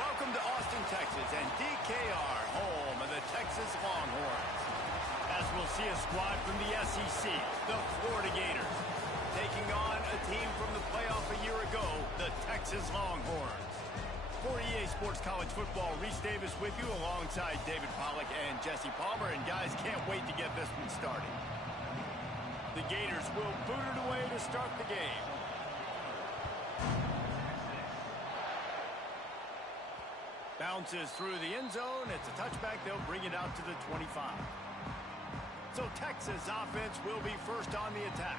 Welcome to Austin, Texas, and DKR, home of the Texas Longhorns. As we'll see a squad from the SEC, the Florida Gators, taking on a team from the playoff a year ago, the Texas Longhorns. For EA Sports College Football, Reese Davis with you alongside David Pollack and Jesse Palmer. And guys, can't wait to get this one started. The Gators will boot it away to start the game. Bounces through the end zone. It's a touchback. They'll bring it out to the 25. So Texas offense will be first on the attack.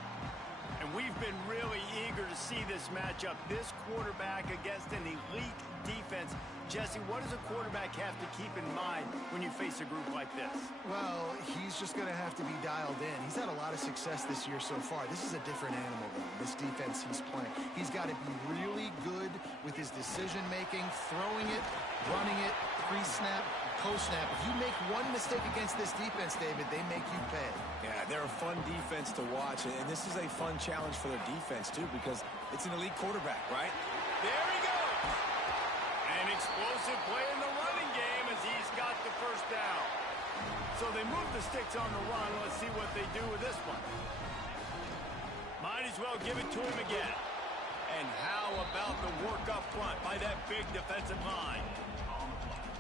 And we've been really eager to see this matchup. This quarterback against an elite defense. Jesse, what does a quarterback have to keep in mind when you face a group like this? Well, he's just going to have to be dialed in. He's had a lot of success this year so far. This is a different animal than this defense he's playing. He's got to be really good with his decision-making, throwing it, running it, pre-snap, post-snap. If you make one mistake against this defense, David, they make you pay. Yeah, they're a fun defense to watch, and this is a fun challenge for their defense, too, because it's an elite quarterback, right? There he goes! An explosive play in the running game as he's got the first down. So they move the sticks on the run. Let's see what they do with this one. Might as well give it to him again. And how about the work up front by that big defensive line?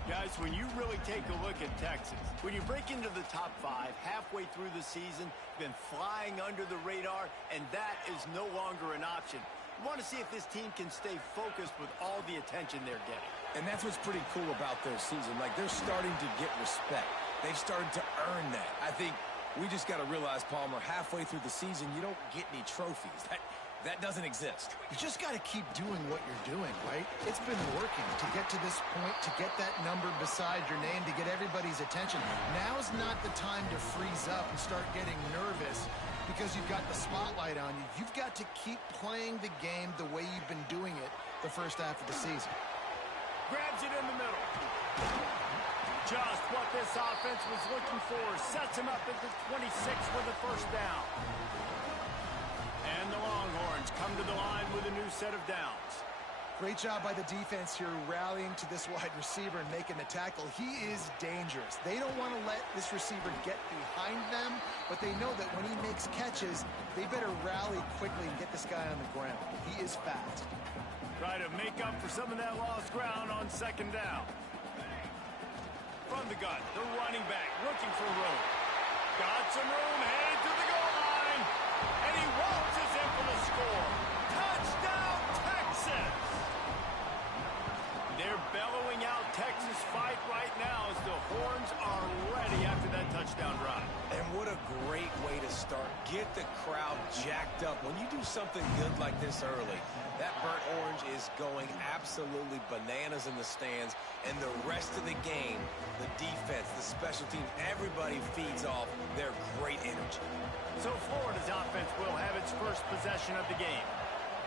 Guys, when you really take a look at Texas, when you break into the top 5 halfway through the season, been flying under the radar, and that is no longer an option. You want to see if this team can stay focused with all the attention they're getting. And that's what's pretty cool about their season. Like, they're starting to get respect. They've started to earn that. I think we just got to realize, Palmer, halfway through the season, you don't get any trophies. That doesn't exist. You just got to keep doing what you're doing, right? It's been working to get to this point, to get that number beside your name, to get everybody's attention. Now's not the time to freeze up and start getting nervous because you've got the spotlight on you. You've got to keep playing the game the way you've been doing it the first half of the season. Grabs it in the middle. Just what this offense was looking for. Sets him up at the 26 for the first down. And the Longhorns come to the line with a new set of downs. Great job by the defense here rallying to this wide receiver and making the tackle. He is dangerous. They don't want to let this receiver get behind them, but they know that when he makes catches, they better rally quickly and get this guy on the ground. He is fast. Try to make up for some of that lost ground on second down. From the gun, the running back looking for room. Got some room, headed to the goal line. And he waltzes in for the score. Touchdown, Texas! They're bellowing out Texas fight right now as the horns are ready after that touchdown drive. And what a great way to start. Get the crowd jacked up. When you do something good like this early, that burnt orange is going absolutely bananas in the stands. And the rest of the game, the defense, the special teams, everybody feeds off their great energy. So Florida's offense will have its first possession of the game.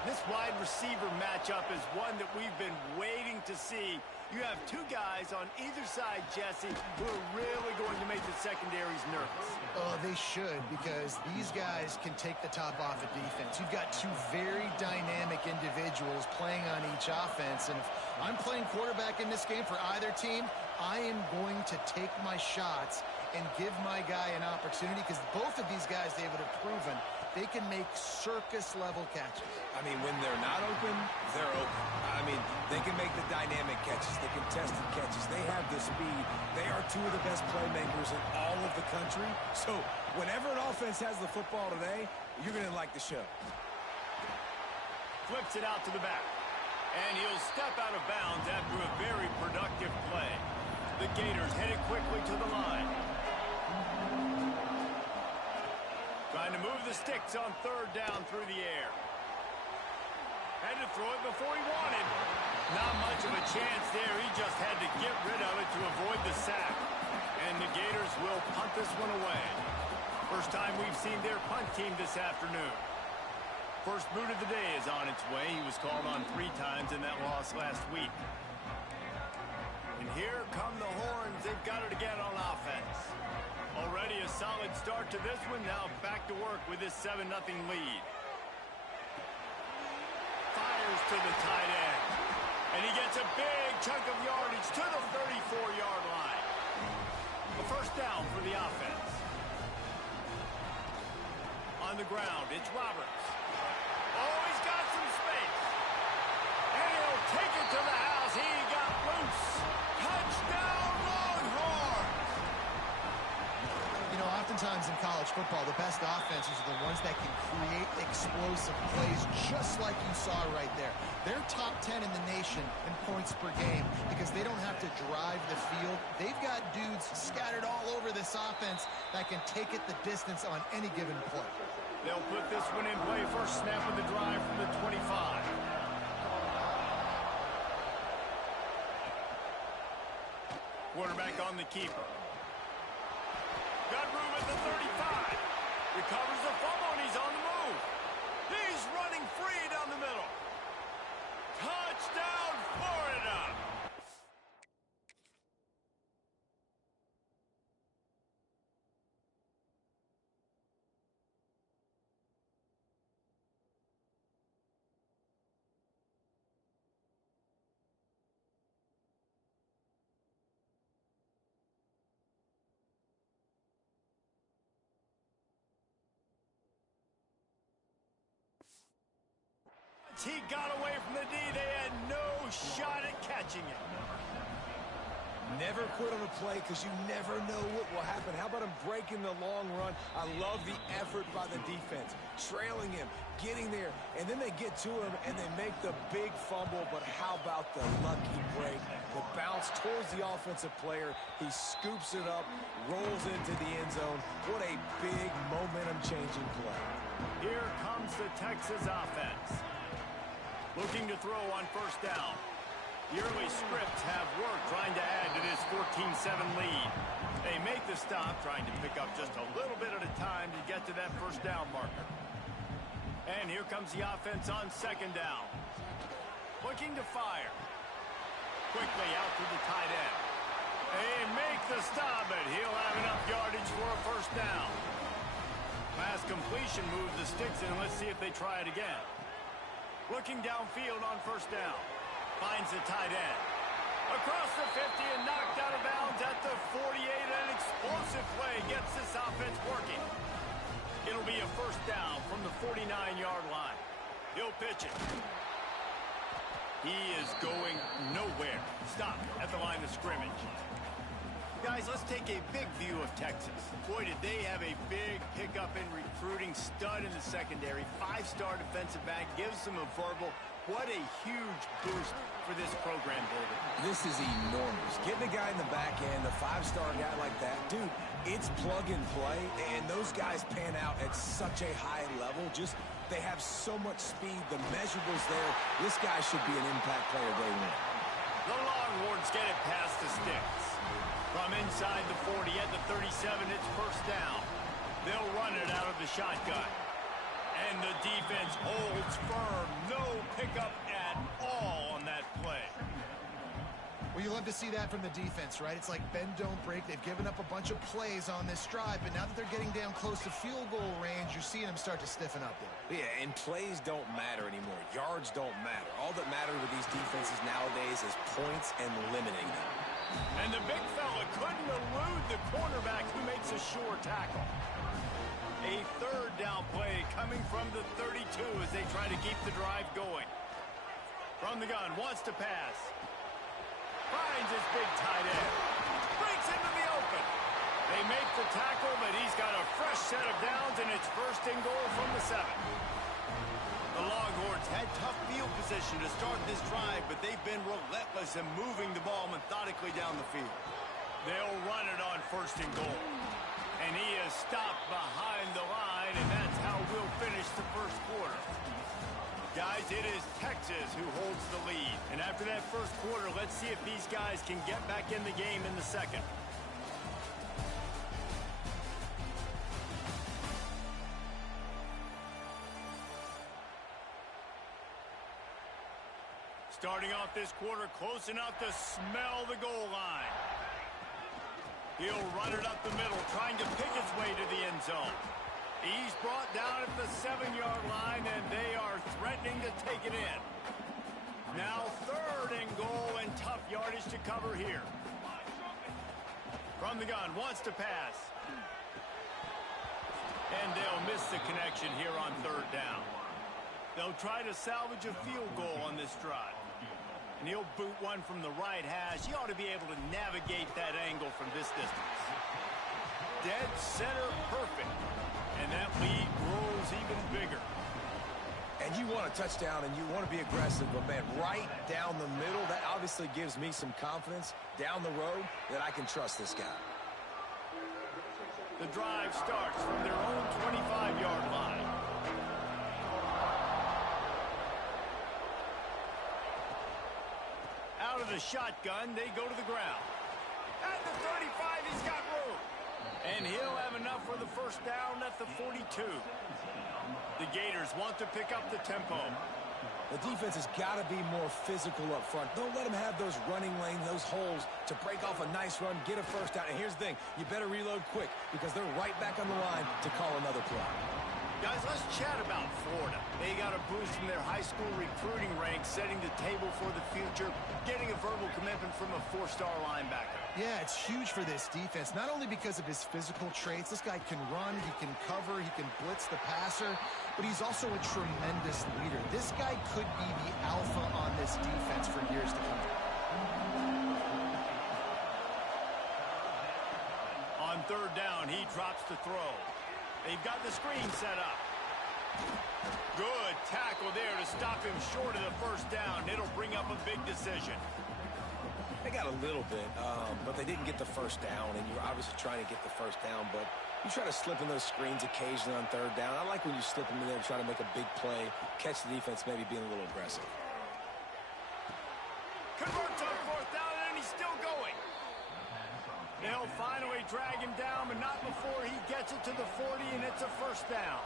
This wide receiver matchup is one that we've been waiting to see. You have two guys on either side, Jesse, who are really going to make the secondaries nervous. Oh, they should, because these guys can take the top off of defense. You've got two very dynamic individuals playing on each offense, and if I'm playing quarterback in this game for either team, I am going to take my shots and give my guy an opportunity, because both of these guys, David, have proven they can make circus-level catches. I mean, when they're not open, they're open. I mean, they can make the dynamic catches, the contested catches. They have the speed. They are two of the best playmakers in all of the country. So whenever an offense has the football today, you're going to like the show. Flips it out to the back. And he'll step out of bounds after a very productive play. The Gators headed quickly to the line. Trying to move the sticks on third down through the air. Had to throw it before he wanted. Not much of a chance there. He just had to get rid of it to avoid the sack. And the Gators will punt this one away. First time we've seen their punt team this afternoon. First boot of the day is on its way. He was called on 3 times in that loss last week. And here come the horns. They've got it again on offense. Already a solid start to this one. Now back to work with this 7-0 lead. Fires to the tight end. And he gets a big chunk of yardage to the 34-yard line. A first down for the offense. On the ground, it's Roberts. Oh, he's got some space. And he'll take it to the house. He got loose. Touchdown, Longhorns! You know, oftentimes in college football, the best offenses are the ones that can create explosive plays just like you saw right there. They're top 10 in the nation in points per game because they don't have to drive the field. They've got dudes scattered all over this offense that can take it the distance on any given play. They'll put this one in play. First snap of the drive from the 25. Quarterback on the keeper. Got room at the 35. Recovers the fumble, and he's on the move. He's running free down the middle. Touchdown, Florida! He got away from the D. They had no shot at catching it. Never quit on a play because you never know what will happen. How about him breaking the long run? I love the effort by the defense. Trailing him, getting there, and then they get to him and they make the big fumble. But how about the lucky break? The bounce towards the offensive player. He scoops it up, rolls into the end zone. What a big momentum-changing play. Here comes the Texas offense. Looking to throw on first down. The early scripts have worked trying to add to this 14-7 lead. They make the stop, trying to pick up just a little bit at a time to get to that first down marker. And here comes the offense on second down. Looking to fire. Quickly out to the tight end. They make the stop, but he'll have enough yardage for a first down. Pass completion moves the sticks in. Let's see if they try it again. Looking downfield on first down. Finds the tight end. Across the 50 and knocked out of bounds at the 48. An explosive play gets this offense working. It'll be a first down from the 49-yard line. He'll pitch it. He is going nowhere. Stop at the line of scrimmage. Guys, let's take a big view of Texas. Boy, did they have a big pickup in recruiting. Stud in the secondary. 5-star defensive back. Gives them a verbal. What a huge boost for this program, David. This is enormous. Getting a guy in the back end, a 5-star guy like that, dude, it's plug and play, and those guys pan out at such a high level. Just, they have so much speed. The measurables there. This guy should be an impact player day one. The Longhorns get it past the sticks. From inside the 40 at the 37, it's first down. They'll run it out of the shotgun. And the defense holds firm. No pickup at all on that play. Well, you love to see that from the defense, right? It's like bend, don't break. They've given up a bunch of plays on this drive, but now that they're getting down close to field goal range, you're seeing them start to stiffen up there. Yeah, and plays don't matter anymore. Yards don't matter. All that matters with these defenses nowadays is points and limiting them. And the big fella couldn't elude the cornerback who makes a sure tackle. A third down play coming from the 32 as they try to keep the drive going. From the gun, wants to pass. Finds his big tight end. Breaks into the open. They make the tackle, but he's got a fresh set of downs, and it's first and goal from the 7. The Longhorns had tough field position to start this drive, but they've been relentless in moving the ball methodically down the field. They'll run it on first and goal. And he is stopped behind the line, and that's how we'll finish the first quarter. Guys, it is Texas who holds the lead. And after that first quarter, let's see if these guys can get back in the game in the second. Starting off this quarter close enough to smell the goal line. He'll run it up the middle, trying to pick his way to the end zone. He's brought down at the 7-yard line, and they are threatening to take it in. Now 3rd and goal and tough yardage to cover here. From the gun, wants to pass. And they'll miss the connection here on third down. They'll try to salvage a field goal on this drive. And he'll boot one from the right hash. He ought to be able to navigate that angle from this distance. Dead center perfect. And that lead grows even bigger. And you want a touchdown and you want to be aggressive, but man, right down the middle, that obviously gives me some confidence down the road that I can trust this guy. The drive starts from their own 25-yard line. Out of the shotgun, they go to the ground. At the 35, he's got room. And he'll have enough for the first down at the 42. The Gators want to pick up the tempo. The defense has got to be more physical up front. Don't let them have those running lanes, those holes to break off a nice run, get a first down. And here's the thing, you better reload quick because they're right back on the line to call another play. Guys, let's chat about Florida. They got a boost from their high school recruiting ranks, setting the table for the future, getting a verbal commitment from a four-star linebacker. Yeah, it's huge for this defense, not only because of his physical traits. This guy can run, he can cover, he can blitz the passer, but he's also a tremendous leader. This guy could be the alpha on this defense for years to come. On third down, he drops to throw. They've got the screen set up. Good tackle there to stop him short of the first down. It'll bring up a big decision. They got a little bit, but they didn't get the first down, and you're obviously trying to get the first down, but you try to slip in those screens occasionally on third down. I like when you slip them in there and try to make a big play, catch the defense maybe being a little aggressive. Converts on fourth down, and he's still going. They'll finally drag him down, but not before he gets it to the 40, and it's a first down.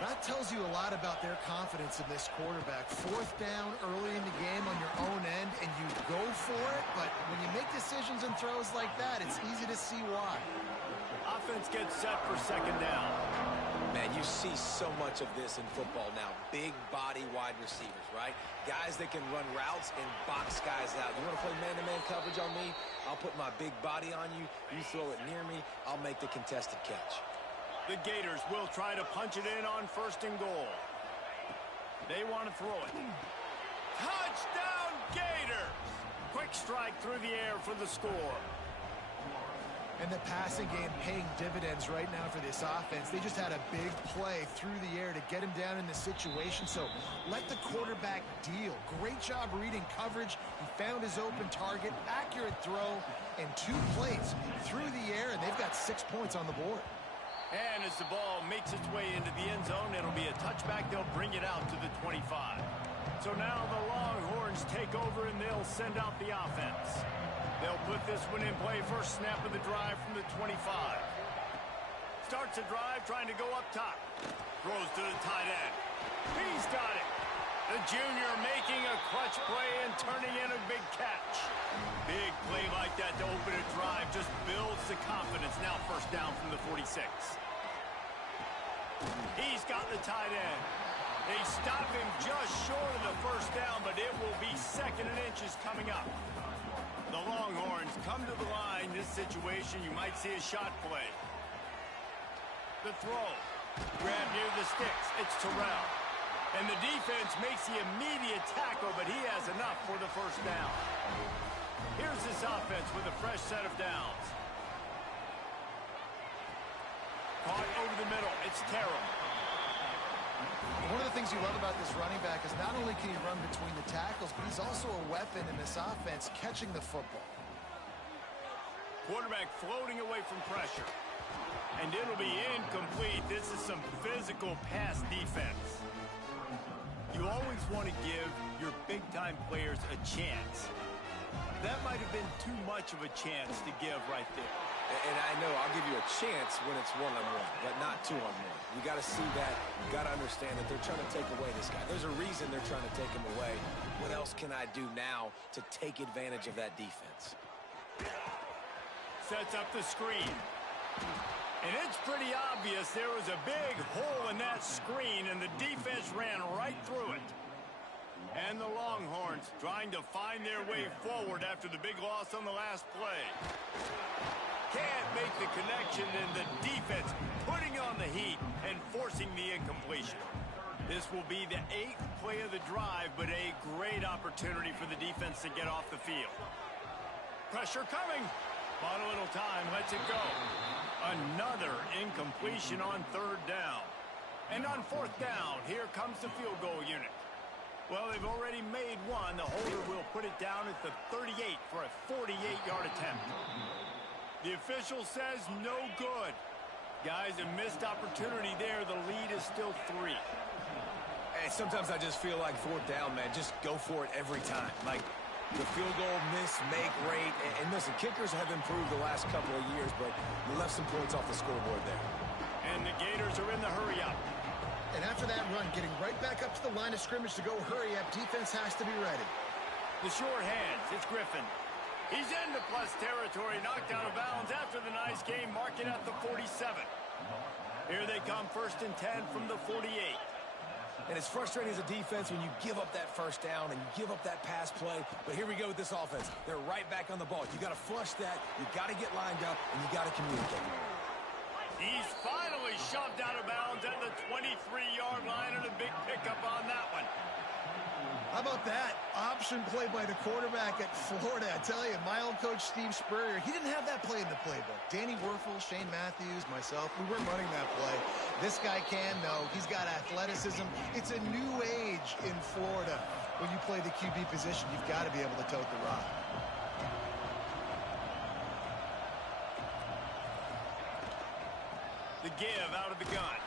That tells you a lot about their confidence in this quarterback. Fourth down early in the game on your own end, and you go for it, but when you make decisions and throws like that, it's easy to see why. Offense gets set for second down. Man, you see so much of this in football now. Big body wide receivers, right? Guys that can run routes and box guys out. You want to play man-to-man coverage on me? I'll put my big body on you. You throw it near me, I'll make the contested catch. The Gators will try to punch it in on first and goal. They want to throw it. Touchdown, Gators! Quick strike through the air for the score. And the passing game paying dividends right now for this offense. They just had a big play through the air to get him down in the situation. So let the quarterback deal. Great job reading coverage. He found his open target, accurate throw, and 2 plays through the air, and they've got 6 points on the board. And as the ball makes its way into the end zone, it'll be a touchback. They'll bring it out to the 25. So now the Longhorns take over, and they'll send out the offense. They'll put this one in play. First snap of the drive from the 25. Starts the drive trying to go up top. Throws to the tight end. He's got it. The junior making a clutch play and turning in a big catch. Big play like that to open a drive just builds the confidence. Now first down from the 46. He's got the tight end. They stop him just short of the first down, but it will be second and inches coming up. The Longhorns come to the line. This situation, you might see a shot play. The throw. Grab near the sticks. It's Terrell. And the defense makes the immediate tackle, but he has enough for the first down. Here's this offense with a fresh set of downs. Caught over the middle. It's Terrell. One of the things you love about this running back is not only can he run between the tackles, but he's also a weapon in this offense catching the football. Quarterback floating away from pressure. And it'll be incomplete. This is some physical pass defense. You always want to give your big-time players a chance. That might have been too much of a chance to give right there. And I know I'll give you a chance when it's one-on-one, but not two-on-one. You got to see that. You got to understand that they're trying to take away this guy. There's a reason they're trying to take him away. What else can I do now to take advantage of that defense? Sets up the screen. And it's pretty obvious there was a big hole in that screen, and the defense ran right through it. And the Longhorns trying to find their way forward after the big loss on the last play. Can't make the connection, and the defense putting on the heat and forcing the incompletion. This will be the 8th play of the drive, but a great opportunity for the defense to get off the field. Pressure coming. Bought a little time, lets it go. Another incompletion on 3rd down. And on 4th down, here comes the field goal unit. Well, they've already made one. The holder will put it down at the 38 for a 48-yard attempt. The official says no good. Guys, a missed opportunity there. The lead is still 3. Hey, sometimes I just feel like 4th down, man. Just go for it every time. Like the field goal miss-make rate. And listen, kickers have improved the last couple of years, but you left some points off the scoreboard there. And the Gators are in the hurry-up. And after that run, getting right back up to the line of scrimmage to go hurry up, defense has to be ready. The short hands, it's Griffin. He's into plus territory, knocked out of bounds after the nice game, mark it at the 47. Here they come, 1st and 10 from the 48. And it's frustrating as a defense when you give up that 1st down and you give up that pass play. But here we go with this offense. They're right back on the ball. You got to flush that, you got to get lined up, and you got to communicate. He's finally shoved out of bounds at the 23-yard line, and a big pickup on that one. How about that option play by the quarterback at Florida? I tell you, my old coach, Steve Spurrier, he didn't have that play in the playbook. Danny Werfel, Shane Matthews, myself, we weren't running that play. This guy can, though. He's got athleticism. It's a new age in Florida. When you play the QB position, you've got to be able to tote the rock. The give out of the gun.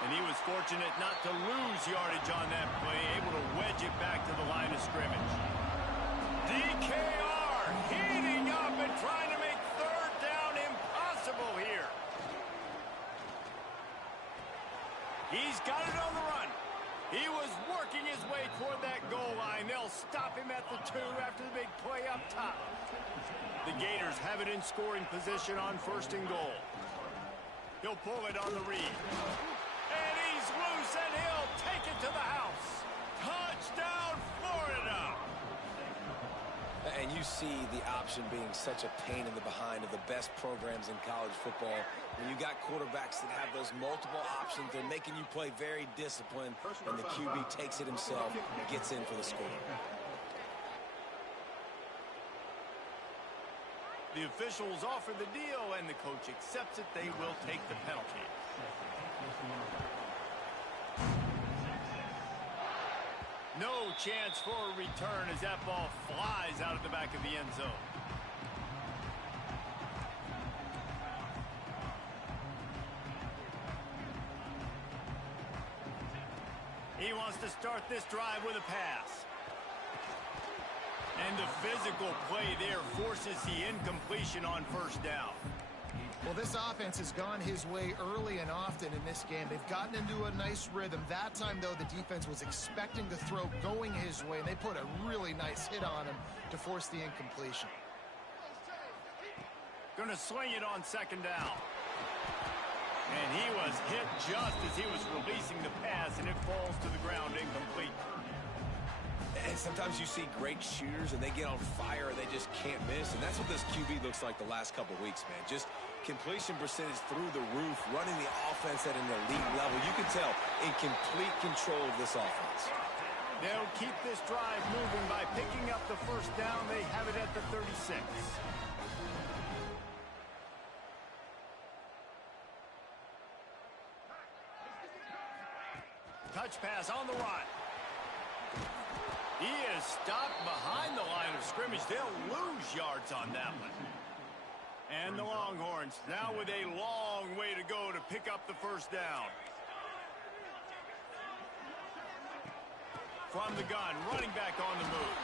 And he was fortunate not to lose yardage on that play, able to wedge it back to the line of scrimmage. DKR heating up and trying to make 3rd down impossible here. He's got it on the run. He was working his way toward that goal line. They'll stop him at the 2 after the big play up top. The Gators have it in scoring position on 1st and goal. He'll pull it on the read. And he's loose, and he'll take it to the house. Touchdown, Florida! And you see the option being such a pain in the behind of the best programs in college football. When you got quarterbacks that have those multiple options, they're making you play very disciplined, and the QB takes it himself and gets in for the score. The officials offer the deal, and the coach accepts it. They will take the penalty. No chance for a return as that ball flies out of the back of the end zone. He wants to start this drive with a pass. And the physical play there forces the incompletion on 1st down. Well, this offense has gone his way early and often in this game. They've gotten into a nice rhythm. That time, though, the defense was expecting the throw going his way, and they put a really nice hit on him to force the incompletion. Going to sling it on 2nd down. And he was hit just as he was releasing the pass, and it falls to the ground incomplete. And sometimes you see great shooters, and they get on fire, and they just can't miss. And that's what this QB looks like the last couple weeks, man. Just completion percentage through the roof, running the offense at an elite level. You can tell in complete control of this offense. They'll keep this drive moving by picking up the 1st down. They have it at the 36. Touch pass on the run. He is stopped behind the line of scrimmage. They'll lose yards on that one. And the Longhorns now with a long way to go to pick up the 1st down. From the gun, running back on the move.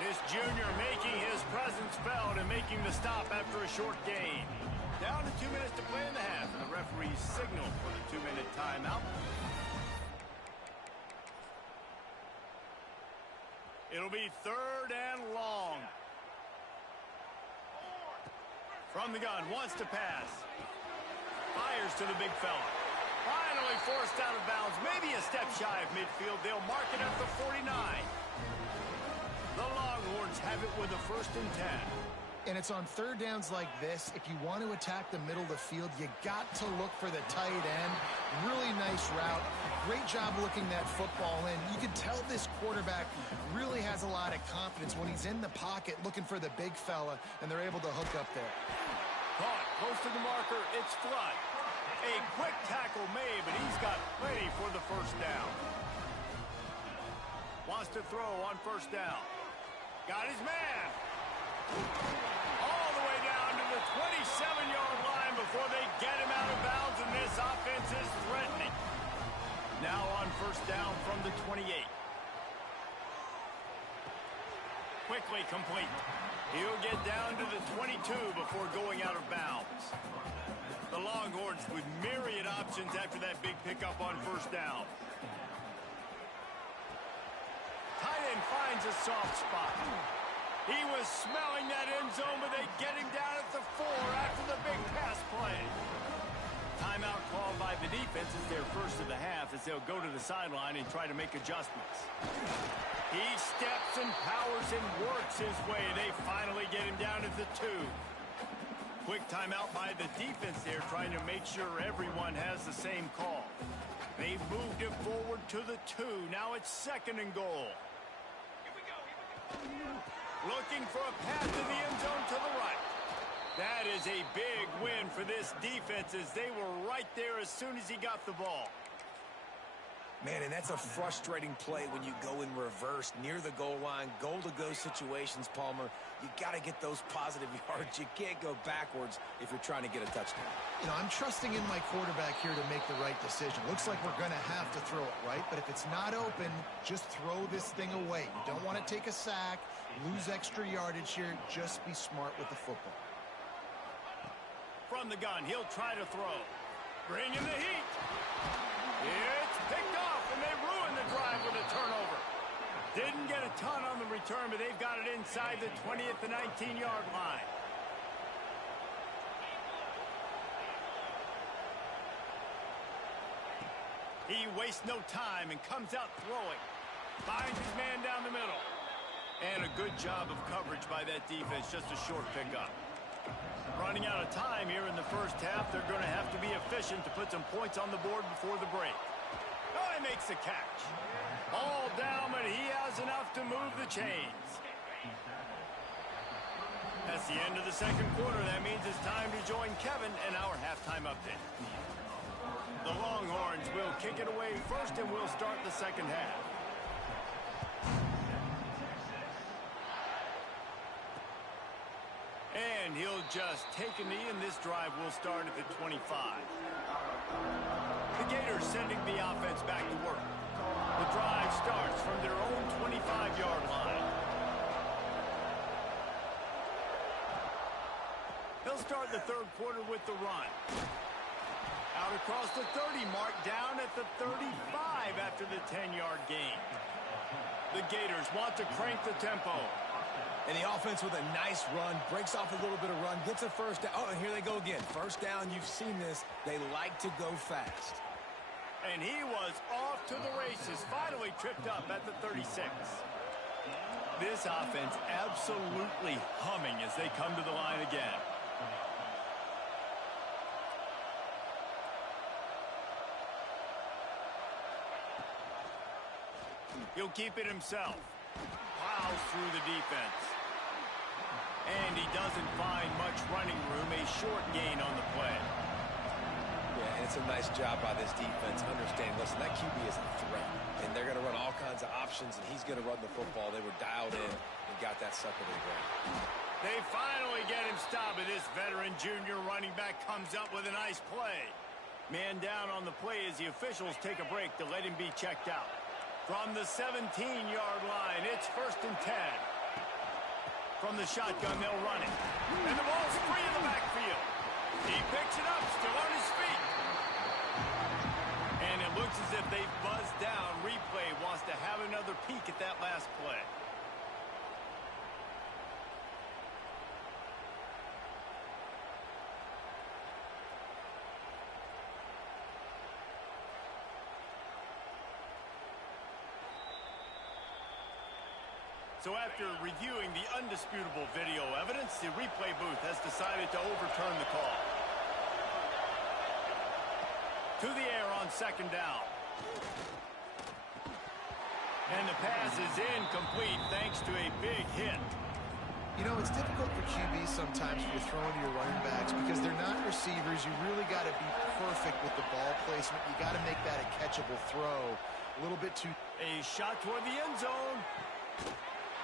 This junior making his presence felt and making the stop after a short gain. Down to 2 minutes to play in the half, and the referee signaled for the 2-minute timeout. It'll be 3rd and long. From the gun, wants to pass. Fires to the big fella. Finally forced out of bounds. Maybe a step shy of midfield. They'll mark it at the 49. The Longhorns have it with a 1st and 10. And it's on third downs like this. If you want to attack the middle of the field, you got to look for the tight end. Really nice route. Great job looking that football in. You can tell this quarterback really has a lot of confidence when he's in the pocket looking for the big fella, and they're able to hook up there. Caught close to the marker. It's Flood. A quick tackle made, but he's got plenty for the 1st down. Wants to throw on 1st down. Got his man. All the way down to the 27-yard line before they get him out of bounds, and this offense is threatening. Now on 1st down from the 28. Quickly complete. He'll get down to the 22 before going out of bounds. The Longhorns with myriad options after that big pickup on 1st down. Tight end finds a soft spot. He was smelling that end zone, but they get him down at the 4 after the big pass play. Timeout called by the defense is their 1st of the half as they'll go to the sideline and try to make adjustments. He steps and powers and works his way. They finally get him down at the 2. Quick timeout by the defense there, trying to make sure everyone has the same call. They've moved it forward to the 2. Now it's 2nd and goal. Looking for a pass to the end zone to the right. That is a big win for this defense as they were right there as soon as he got the ball. Man, and that's a frustrating play when you go in reverse near the goal line, goal-to-go situations, Palmer. You got to get those positive yards. You can't go backwards if you're trying to get a touchdown. You know, I'm trusting in my quarterback here to make the right decision. Looks like we're going to have to throw it, right? But if it's not open, just throw this thing away. You don't want to take a sack, lose extra yardage here. Just be smart with the football. From the gun, he'll try to throw. Bring in the heat. It's picked off, and they ruin the drive with a turnover. Didn't get a ton on the return, but they've got it inside the 20 at the 19-yard line. He wastes no time and comes out throwing. Finds his man down the middle. And a good job of coverage by that defense, just a short pickup. Running out of time here in the 1st half. They're going to have to be efficient to put some points on the board before the break. Oh, he makes the catch. All down, but he has enough to move the chains. That's the end of the 2nd quarter. That means it's time to join Kevin in our halftime update. The Longhorns will kick it away first, and we'll start the 2nd half. And he'll just take a knee, and this drive will start at the 25. The Gators sending the offense back to work. The drive starts from their own 25-yard line. They'll start the 3rd quarter with the run. Out across the 30 mark, down at the 35 after the 10-yard gain. The Gators want to crank the tempo. And the offense with a nice run, breaks off a little bit of run, gets a 1st down. Oh, and here they go again. 1st down, you've seen this. They like to go fast. And he was off to the races, finally tripped up at the 36. This offense absolutely humming as they come to the line again. He'll keep it himself. Plows through the defense. And he doesn't find much running room. A short gain on the play. Yeah, and it's a nice job by this defense. Understanding, listen, that QB is a threat. And they're going to run all kinds of options, and he's going to run the football. They were dialed in and got that sucker to the ground. They finally get him stopped, and this veteran junior running back comes up with a nice play. Man down on the play as the officials take a break to let him be checked out. From the 17-yard line, it's 1st and 10. From the shotgun, they'll run it. And the ball's free in the backfield. He picks it up, still on his feet. And it looks as if they buzzed down. Replay wants to have another peek at that last play. So after reviewing the undisputable video evidence, the replay booth has decided to overturn the call. To the air on second down. And the pass is incomplete thanks to a big hit. You know, it's difficult for QBs sometimes when you're throwing to your running backs because they're not receivers. You really got to be perfect with the ball placement. You got to make that a catchable throw. A little bit too... A shot toward the end zone.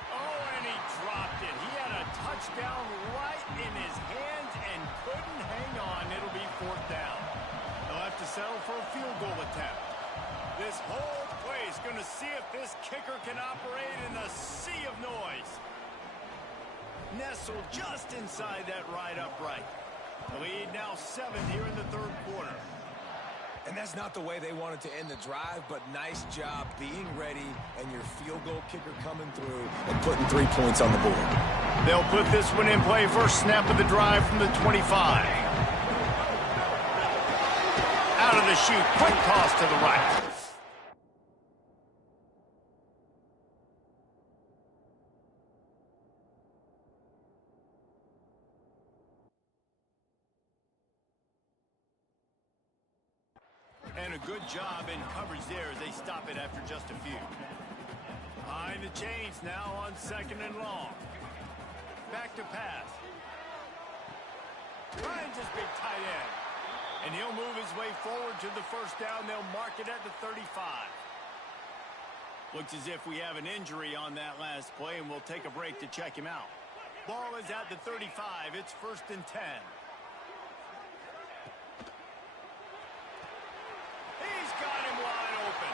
Oh, and he dropped it. He had a touchdown right in his hands and couldn't hang on. It'll be fourth down. They'll have to settle for a field goal attempt. This whole play is going to see if this kicker can operate in the sea of noise. Nestled just inside that right upright. The lead now 7 here in the third quarter. And that's not the way they wanted to end the drive, but nice job being ready and your field goal kicker coming through and putting 3 points on the board. They'll put this one in play. First snap of the drive from the 25. Out of the chute, quick toss to the right. And a good job in coverage there as they stop it after just a few. Behind the chains now on second and long. Back to pass. Finds his big tight end. And he'll move his way forward to the first down. They'll mark it at the 35. Looks as if we have an injury on that last play, and we'll take a break to check him out. Ball is at the 35. It's first and 10. He's got him wide open.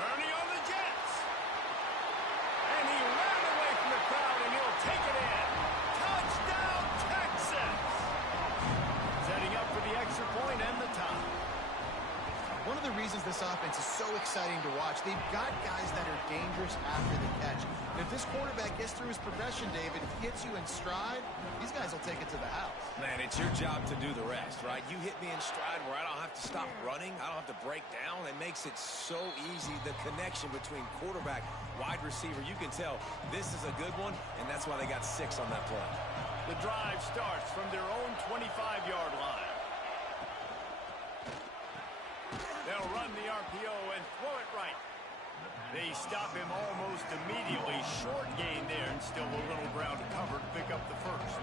Turning on the Jets. And he ran away from the crowd, and he'll take it in. Touchdown, Texas. Setting up for the extra point and the tie. One of the reasons this offense is so exciting to watch, they've got guys that are dangerous after the catch. And if this quarterback gets through his progression, David, if he hits you in stride, these guys will take it to the house. Man, it's your job to do the rest, right? You hit me in stride where I don't have to stop running. I don't have to break down. It makes it so easy. The connection between quarterback, wide receiver, you can tell this is a good one, and that's why they got 6 on that play. The drive starts from their own 25-yard line. They'll run the RPO and throw it right. They stop him almost immediately. Short gain there and still a little ground to cover to pick up the first.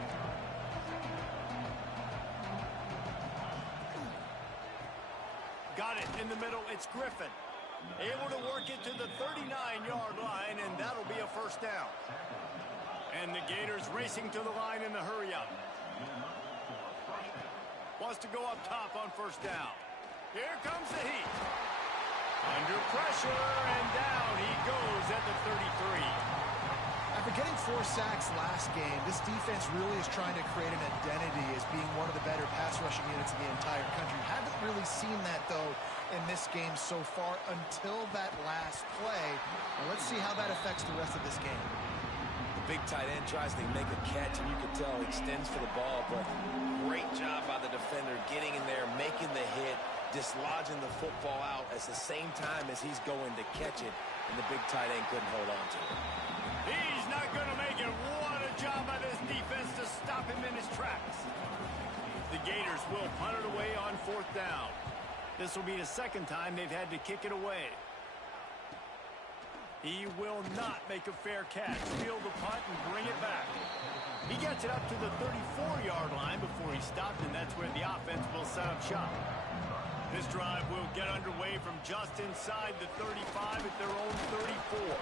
Got it in the middle. It's Griffin. Able to work it to the 39-yard line, and that'll be a first down. And the Gators racing to the line in the hurry up. Wants to go up top on first down. Here comes the heat. Under pressure, and down he goes at the 33. After getting 4 sacks last game, this defense really is trying to create an identity as being one of the better pass rushing units in the entire country. Haven't really seen that, though, in this game so far until that last play. Now let's see how that affects the rest of this game. The big tight end tries to make a catch, and you can tell he extends for the ball, but great job by the defender getting in there, making the hit, dislodging the football out at the same time as he's going to catch it, and the big tight end couldn't hold on to it. He's not going to make it. What a job by this defense to stop him in his tracks. The Gators will punt it away on fourth down. This will be the second time they've had to kick it away. He will not make a fair catch. Field the punt and bring it back. He gets it up to the 34-yard line before he stopped, and that's where the offense will set up shop. This drive will get underway from just inside the 35 at their own 34.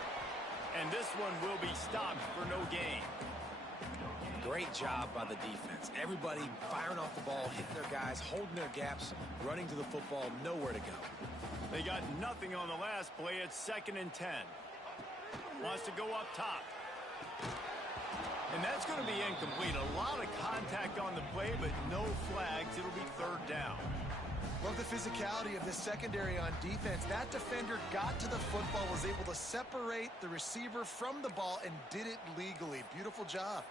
And this one will be stopped for no gain. Great job by the defense. Everybody firing off the ball, hitting their guys, holding their gaps, running to the football, nowhere to go. They got nothing on the last play. It's second and 10. Wants to go up top. And that's going to be incomplete. A lot of contact on the play, but no flags. It'll be third down. Love the physicality of this secondary on defense. That defender got to the football, was able to separate the receiver from the ball, and did it legally. Beautiful job.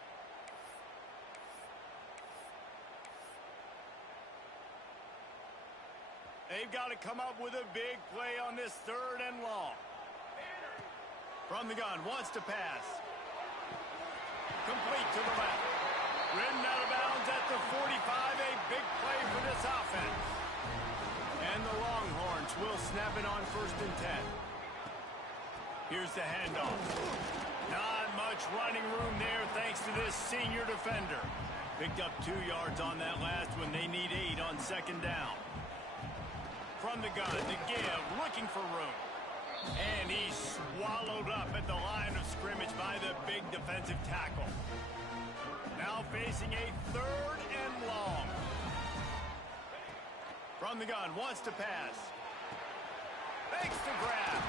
They've got to come up with a big play on this third and long. From the gun, wants to pass. complete to the left. Ridden out of bounds at the 45, a big play for this offense. And the Longhorns will snap it on 1st and 10. Here's the handoff. Not much running room there thanks to this senior defender. Picked up 2 yards on that last one. They need 8 on 2nd down. From the gun to give, looking for room. And he's swallowed up at the line of scrimmage by the big defensive tackle. Now facing a 3rd and long. From the gun, wants to pass. Fakes the grab.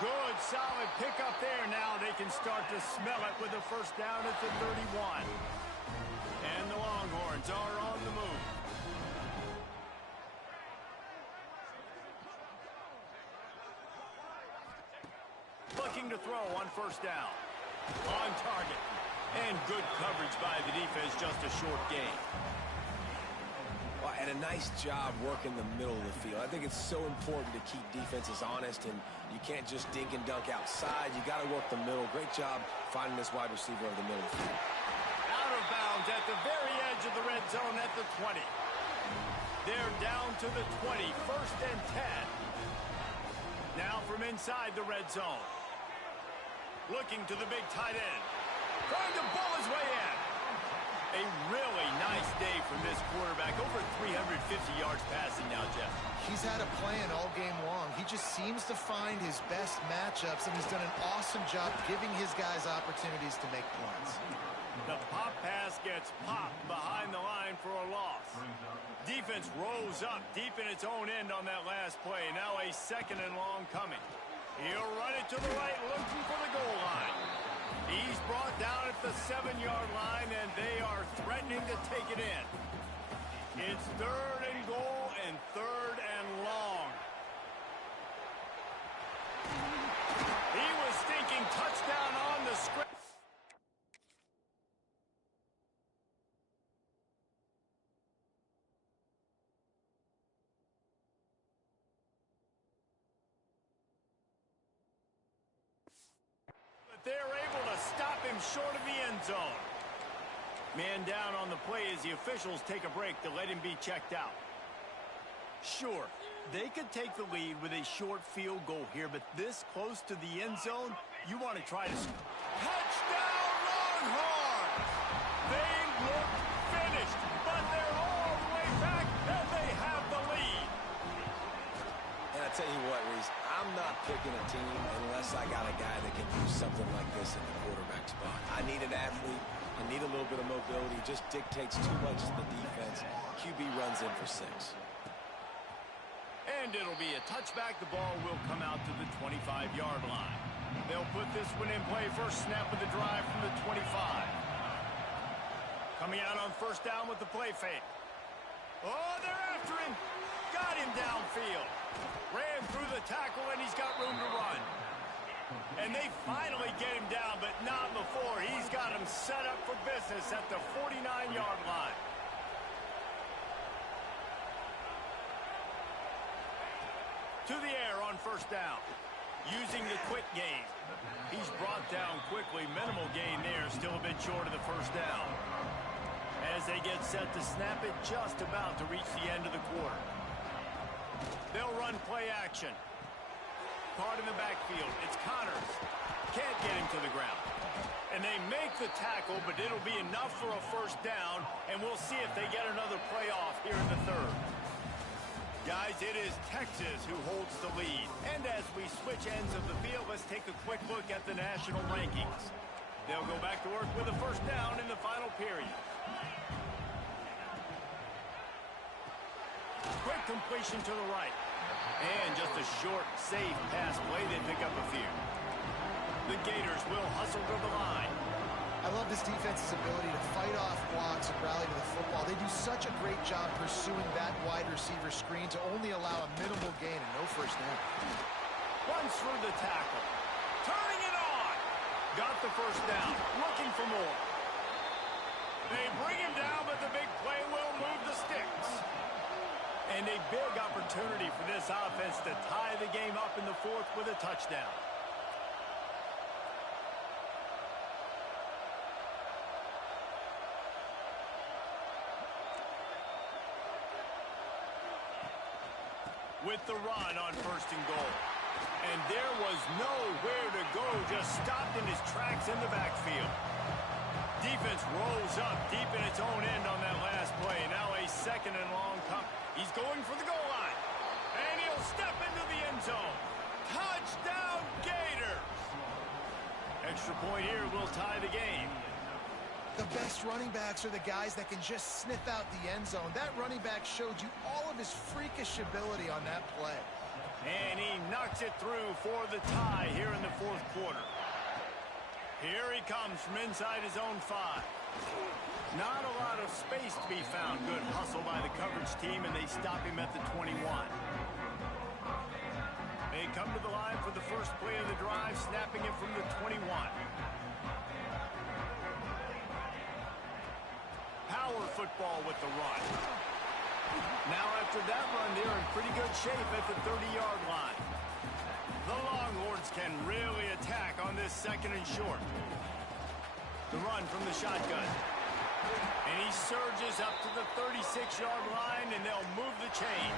Good, solid pickup there. Now they can start to smell it with a 1st down at the 31. And the Longhorns are on the move. Looking to throw on 1st down. On target. And good coverage by the defense, just a short gain. Well, and a nice job working the middle of the field. I think it's so important to keep defenses honest, and you can't just dink and dunk outside. You got to work the middle. Great job finding this wide receiver over the middle of the field. Out of bounds at the very edge of the red zone at the 20. They're down to the 20, 1st and 10. Now from inside the red zone. Looking to the big tight end. Trying to bull his way in. A really nice day from this quarterback. Over 350 yards passing now, Jeff. He's had a plan all game long. He just seems to find his best matchups, and he's done an awesome job giving his guys opportunities to make points. The pop pass gets popped behind the line for a loss. Defense rolls up deep in its own end on that last play. Now a 2nd and long coming. He'll run it to the right, looking for the goal line. He's brought down at the 7-yard line, and they are threatening to take it in. It's 3rd and goal and 3rd and long. He was thinking touchdown on the script. They're able to stop him short of the end zone. Man down on the play as the officials take a break to let him be checked out. Sure, they could take the lead with a short field goal here, but this close to the end zone, you want to try to... Touchdown, Longhorns! They look finished, but they're all the way back, and they have the lead. And I tell you what, Reese, I'm not picking a team unless I got a guy that can do something like this in the quarterback spot. I need an athlete. I need a little bit of mobility. It just dictates too much to the defense. QB runs in for 6. And it'll be a touchback. The ball will come out to the 25-yard line. They'll put this one in play. First snap of the drive from the 25. Coming out on 1st down with the play fake. Oh, they're after him. Got him downfield. Ran through the tackle, and he's got room to run. And they finally get him down, but not before. He's got him set up for business at the 49-yard line. To the air on 1st down. Using the quick game. He's brought down quickly. Minimal gain there. Still a bit short of the 1st down. As they get set to snap it, just about to reach the end of the quarter. They'll run play action. Caught in the backfield. It's Connors. Can't get him to the ground. And they make the tackle, but it'll be enough for a 1st down, and we'll see if they get another play off here in the 3rd. Guys, it is Texas who holds the lead. And as we switch ends of the field, let's take a quick look at the national rankings. They'll go back to work with a 1st down in the final period. Quick completion to the right. And just a short, safe pass play. They pick up a few. The Gators will hustle to the line. I love this defense's ability to fight off blocks and rally to the football. They do such a great job pursuing that wide receiver screen to only allow a minimal gain and no 1st down. Runs through the tackle. Turning it on. Got the 1st down. Looking for more. They bring him down, but the big play will move the sticks. And a big opportunity for this offense to tie the game up in the 4th with a touchdown. with the run on 1st and goal. And there was nowhere to go, just stopped in his tracks in the backfield. Defense rolls up deep in its own end on that last play. Now a 2nd and long come. He's going for the goal line. And he'll step into the end zone. Touchdown, Gators! Extra point here will tie the game. The best running backs are the guys that can just sniff out the end zone. That running back showed you all of his freakish ability on that play. And he knocks it through for the tie here in the 4th quarter. Here he comes from inside his own 5. Not a lot of space to be found. Good hustle by the coverage team, and they stop him at the 21. They come to the line for the first play of the drive, snapping it from the 21. Power football with the run. Now after that run, they're in pretty good shape at the 30-yard line. The Longhorns can really attack on this 2nd and short. The run from the shotgun. And he surges up to the 36-yard line, and they'll move the chain.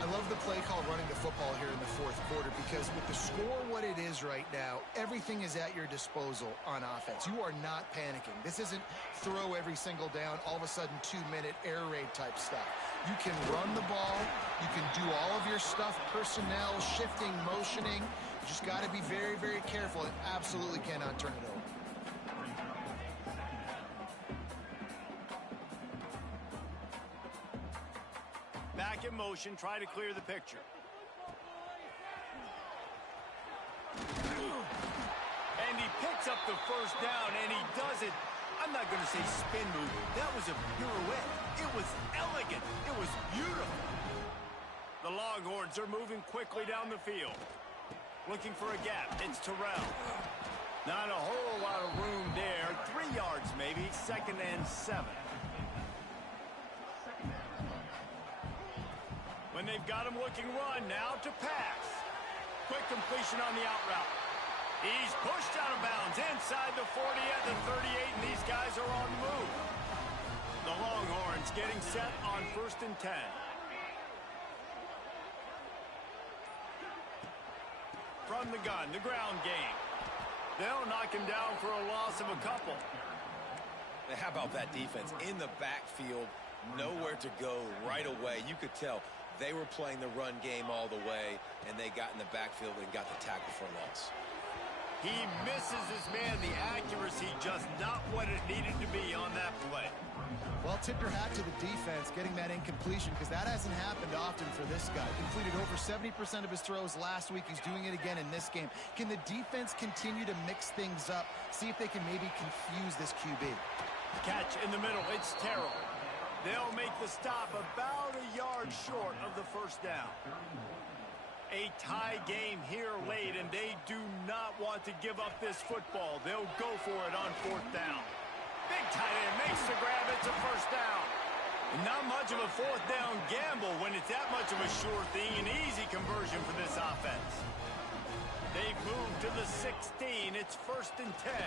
I love the play call running the football here in the 4th quarter because with the score what it is right now, everything is at your disposal on offense. You are not panicking. This isn't throw every single down, all of a sudden 2-minute air raid type stuff. You can run the ball. You can do all of your stuff, personnel, shifting, motioning. You just got to be very, very careful and absolutely cannot turn it over. Back in motion, try to clear the picture. And he picks up the 1st down, and he does it. I'm not going to say spin move. That was a pirouette. It was elegant. It was beautiful. The Longhorns are moving quickly down the field. Looking for a gap. It's Terrell. Not a whole lot of room there. 3 yards maybe. 2nd and 7. When they've got him looking run, now to pass. Quick completion on the out route. He's pushed out of bounds inside the 40 at the 38, and these guys are on the move. The Longhorns getting set on 1st and 10. From the gun, the ground game. They'll knock him down for a loss of a couple. How about that defense in the backfield, nowhere to go right away. You could tell they were playing the run game all the way, and they got in the backfield and got the tackle for a loss. He misses his man. The accuracy just not what it needed to be on that play. Well, tip your hat to the defense getting that incompletion because that hasn't happened often for this guy. Completed over 70% of his throws last week. He's doing it again in this game. Can the defense continue to mix things up? See if they can maybe confuse this QB. Catch in the middle. It's Terrell. They'll make the stop about a yard short of the 1st down. A tie game here late, and they do not want to give up this football. They'll go for it on 4th down. Big tight end makes the grab. It's a 1st down. Not much of a 4th down gamble when it's that much of a sure thing. An easy conversion for this offense. They've moved to the 16. It's 1st and 10.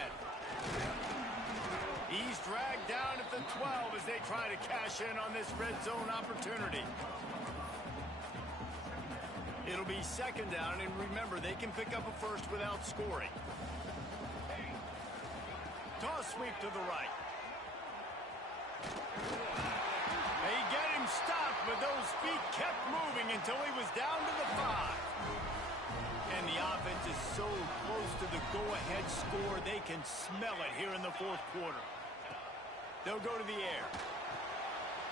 He's dragged down at the 12 as they try to cash in on this red zone opportunity. It'll be 2nd down, and remember, they can pick up a 1st without scoring. Toss sweep to the right. They get him stopped, but those feet kept moving until he was down to the 5. And the offense is so close to the go-ahead score, they can smell it here in the 4th quarter. They'll go to the air.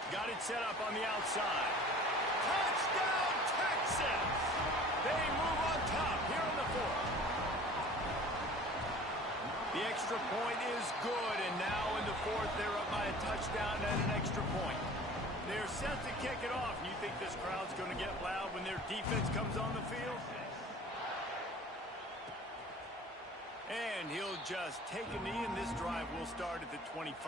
Got it set up on the outside. Touchdown, Texas! They move on top here in the 4th. The extra point is good, and now in the 4th, they're up by a touchdown and an extra point. They're set to kick it off. You think this crowd's going to get loud when their defense comes on the field? And he'll just take a knee, and this drive will start at the 25.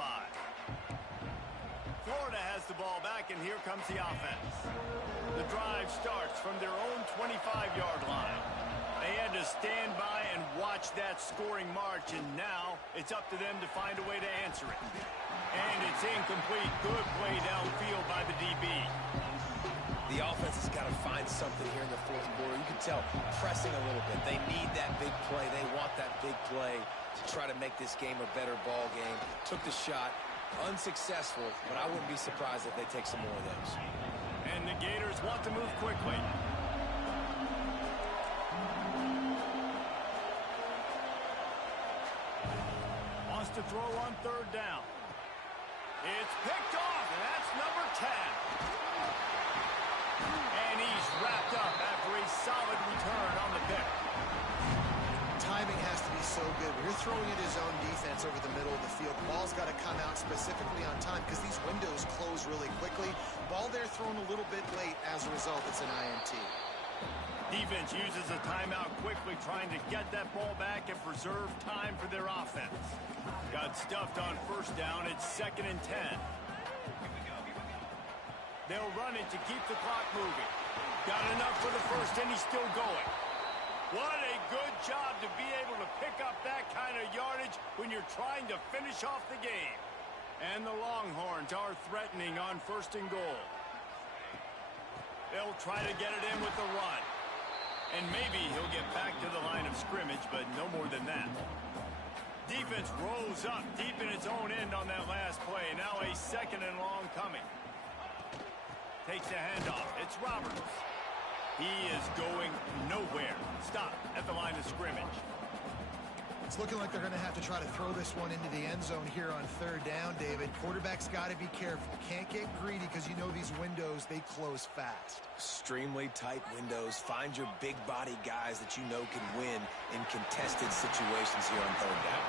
Florida has the ball back, and here comes the offense. The drive starts from their own 25-yard line. They had to stand by and watch that scoring march, and now it's up to them to find a way to answer it. And it's incomplete. Good play downfield by the DB. The offense has got to find something here in the fourth quarter. You can tell pressing a little bit. They need that big play. They want that big play to try to make this game a better ball game. Took the shot. Unsuccessful, but I wouldn't be surprised if they take some more of those. And the Gators want to move quickly. Wants to throw on third down. It's picked off, and that's number 10. And he's wrapped up after a solid return on the pick. Timing has to be so good. When you're throwing at his own defense over the middle of the field, the ball's got to come out specifically on time because these windows close really quickly. Ball there thrown a little bit late. As a result, it's an INT. Defense uses a timeout quickly, trying to get that ball back and preserve time for their offense. Got stuffed on first down. It's 2nd and 10. They'll run it to keep the clock moving. Got enough for the first, and he's still going. What a good job to be able to pick up that kind of yardage when you're trying to finish off the game. And the Longhorns are threatening on 1st and goal. They'll try to get it in with the run. And maybe he'll get back to the line of scrimmage, but no more than that. Defense rolls up deep in its own end on that last play. Now a 2nd and long coming. Takes the handoff. It's Roberts. He is going nowhere. Stop at the line of scrimmage. It's looking like they're going to have to try to throw this one into the end zone here on third down, David. Quarterback's got to be careful. Can't get greedy because you know these windows, they close fast. Extremely tight windows. Find your big body guys that you know can win in contested situations here on third down.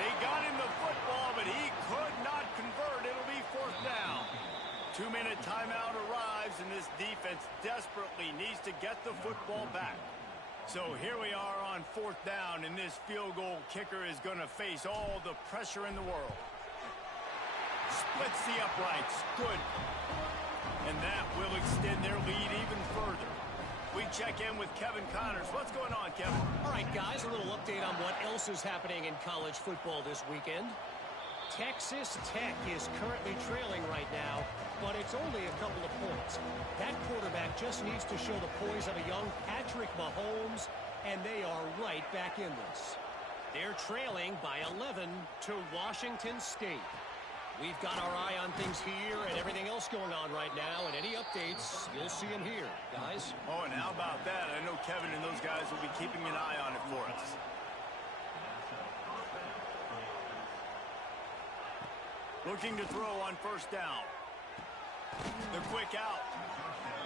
They got him the football, but he could not convert. It'll be 4th down. 2-minute timeout arrives, and this defense desperately needs to get the football back. So here we are on 4th down, and this field goal kicker is going to face all the pressure in the world. Splits the uprights. Good. And that will extend their lead even further. We check in with Kevin Connors. What's going on, Kevin? All right, guys, a little update on what else is happening in college football this weekend. Texas Tech is currently trailing right now, but it's only a couple of points. That quarterback just needs to show the poise of a young Patrick Mahomes, and they are right back in this. They're trailing by 11 to Washington State. We've got our eye on things here and everything else going on right now, and any updates, you'll see them here, guys. Oh, and how about that? I know Kevin and those guys will be keeping an eye on it for us. Looking to throw on 1st down. The quick out.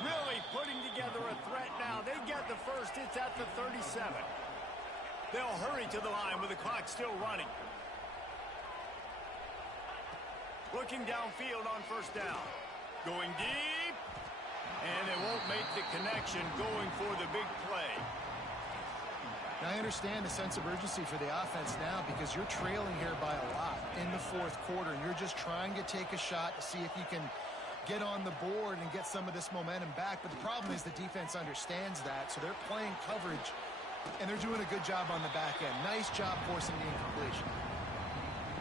Really putting together a threat now. They get the first. It's at the 37. They'll hurry to the line with the clock still running. Looking downfield on 1st down. Going deep. And they won't make the connection, going for the big play. Now, I understand the sense of urgency for the offense now because you're trailing here by a lot in the 4th quarter, and you're just trying to take a shot to see if you can get on the board and get some of this momentum back. But the problem is the defense understands that, so they're playing coverage, and they're doing a good job on the back end. Nice job forcing the incompletion.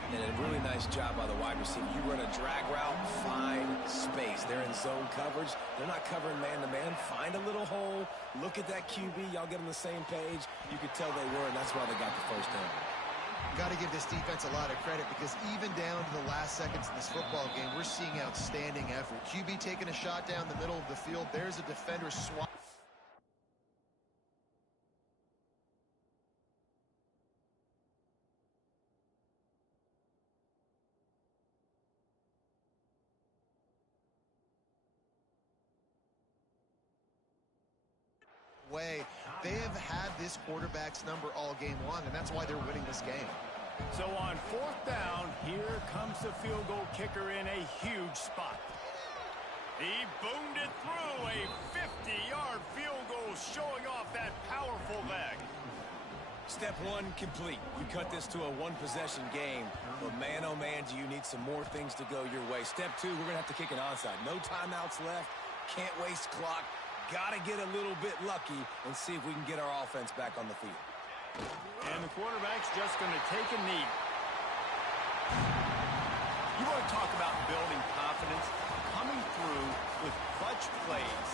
And a really nice job by the wide receiver. You run a drag route, find space. They're in zone coverage. They're not covering man-to-man. Find a little hole. Look at that QB. Y'all get on the same page. You could tell they were, and that's why they got the first down. Got to give this defense a lot of credit because even down to the last seconds of this football game, we're seeing outstanding effort. QB taking a shot down the middle of the field. There's a defender swat. Way. They have had this quarterback's number all game long, and that's why they're winning this game. So on 4th down, here comes the field goal kicker in a huge spot. He boomed it through, a 50-yard field goal showing off that powerful leg. Step 1 complete. You cut this to a one-possession game, but man, oh man, do you need some more things to go your way. Step 2, we're going to have to kick an onside. No timeouts left. Can't waste clock. Got to get a little bit lucky and see if we can get our offense back on the field. And the quarterback's just going to take a knee. You want to talk about building confidence? coming through with clutch plays,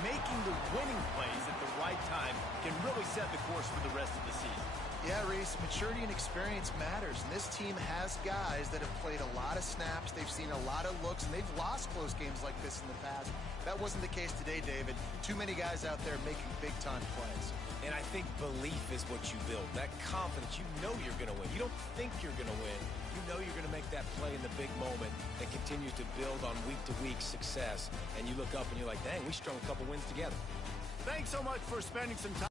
making the winning plays at the right time can really set the course for the rest of the season. Yeah, Reese, maturity and experience matters, and this team has guys that have played a lot of snaps, they've seen a lot of looks, and they've lost close games like this in the past. That wasn't the case today, David. Too many guys out there making big-time plays. And I think belief is what you build, that confidence. You know you're going to win. You don't think you're going to win. You know you're going to make that play in the big moment that continues to build on week-to-week success. And you look up and you're like, dang, we strung a couple wins together. Thanks so much for spending some time.